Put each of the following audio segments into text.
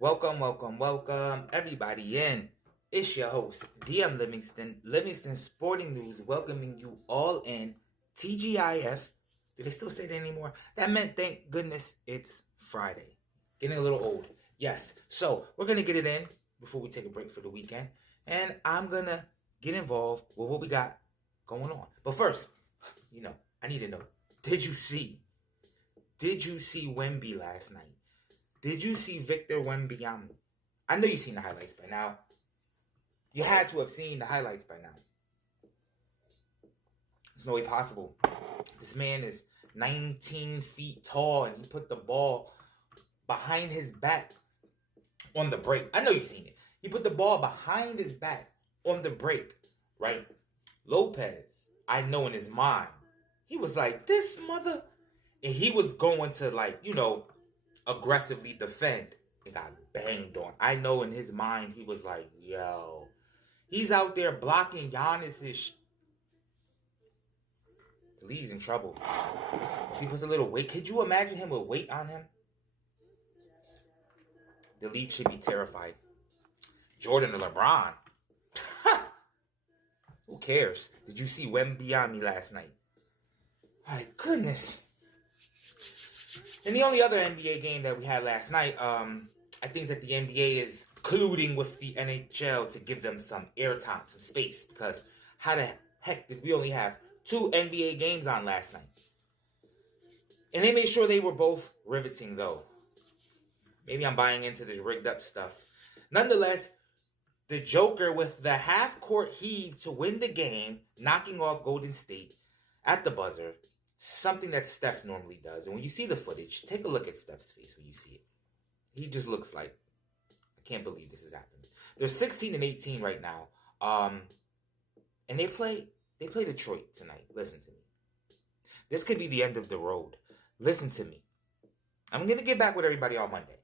Welcome, everybody in. It's your host, DM Livingston Sporting News, welcoming you all in. TGIF. Do they still say that anymore? That meant, thank goodness, it's Friday. Getting a little old. Yes. So, we're going to get it in before we take a break for the weekend. And I'm going to get involved with what we got going on. But first, I need to know, did you see Wemby last night? Did you see Victor Wembanyama? I know you've seen the highlights by now. You had to have seen the highlights by now. There's no way possible. This man is 19 feet tall, and he put the ball behind his back on the break. I know you've seen it. He put the ball behind his back on the break, right? Lopez, I know in his mind, he was like, this mother... And he was going to, aggressively defend and got banged on. I know in his mind, he was like, yo, he's out there blocking Giannis. The league's in trouble. So he puts a little weight. Could you imagine him with weight on him? The league should be terrified. Jordan or LeBron. Who cares? Did you see Wemby on me last night? My goodness. And the only other NBA game that we had last night, I think that the NBA is colluding with the NHL to give them some airtime, some space, because how the heck did we only have 2 NBA games on last night? And they made sure they were both riveting, though. Maybe I'm buying into this rigged up stuff. Nonetheless, the Joker with the half-court heave to win the game, knocking off Golden State at the buzzer. Something that Steph normally does. And when you see the footage, take a look at Steph's face when you see it. He just looks like, I can't believe this is happening. They're 16 and 18 right now. And they play Detroit tonight. Listen to me. This could be the end of the road. Listen to me. I'm going to get back with everybody on Monday.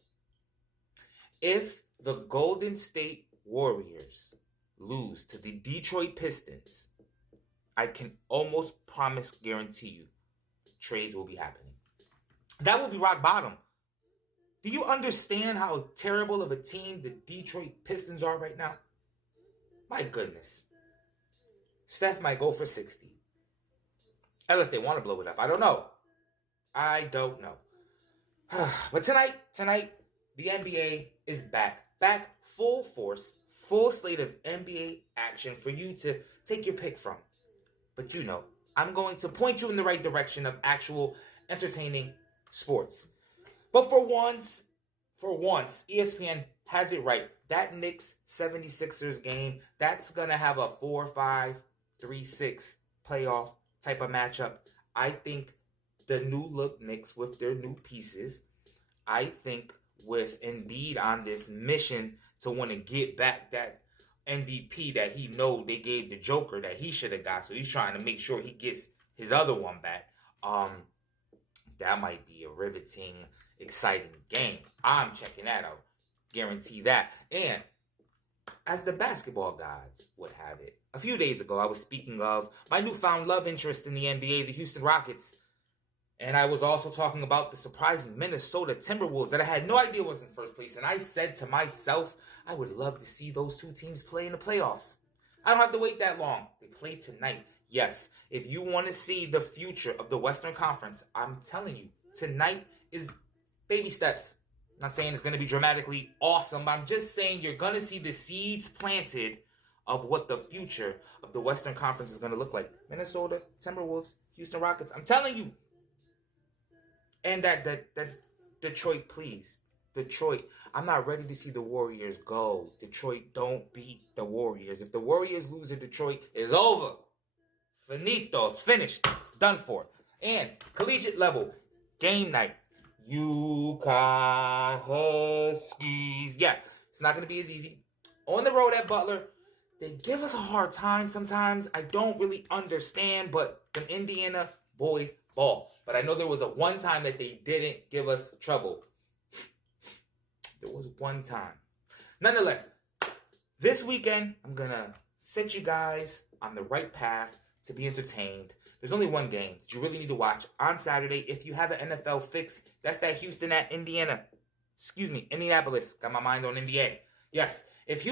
If the Golden State Warriors lose to the Detroit Pistons, I can almost guarantee you, trades will be happening. That will be rock bottom. Do you understand how terrible of a team the Detroit Pistons are right now? My goodness. Steph might go for 60. Unless they want to blow it up. I don't know. But tonight, the NBA is back. Back full force, full slate of NBA action for you to take your pick from. But I'm going to point you in the right direction of actual entertaining sports. But for once, ESPN has it right. That Knicks 76ers game, that's going to have a 4-5, 3-6 playoff type of matchup. I think the new look Knicks with their new pieces, I think with Embiid on this mission to want to get back that MVP that he know they gave the Joker that he should have got. So he's trying to make sure he gets his other one back. That might be a riveting, exciting game. I'm checking that out. Guarantee that. And as the basketball gods would have it, a few days ago I was speaking of my newfound love interest in the NBA, the Houston Rockets. And I was also talking about the surprising Minnesota Timberwolves that I had no idea was in first place. And I said to myself, I would love to see those two teams play in the playoffs. I don't have to wait that long. They play tonight. Yes, if you want to see the future of the Western Conference, I'm telling you, tonight is baby steps. I'm not saying it's going to be dramatically awesome, but I'm just saying you're going to see the seeds planted of what the future of the Western Conference is going to look like. Minnesota Timberwolves, Houston Rockets. I'm telling you. And that Detroit, please. Detroit. I'm not ready to see the Warriors go. Detroit, don't beat the Warriors. If the Warriors lose to Detroit, it's over. Finito. It's finished. It's done for. And collegiate level, game night. Uconn Huskies. Yeah, it's not going to be as easy. On the road at Butler, they give us a hard time sometimes. I don't really understand, but the Indiana boys ball. But I know there was a one time that they didn't give us trouble. There was one time. Nonetheless, this weekend, I'm going to set you guys on the right path to be entertained. There's only one game that you really need to watch on Saturday. If you have an NFL fix, that's that Houston at Indiana. Indianapolis. Got my mind on NBA. Yes, if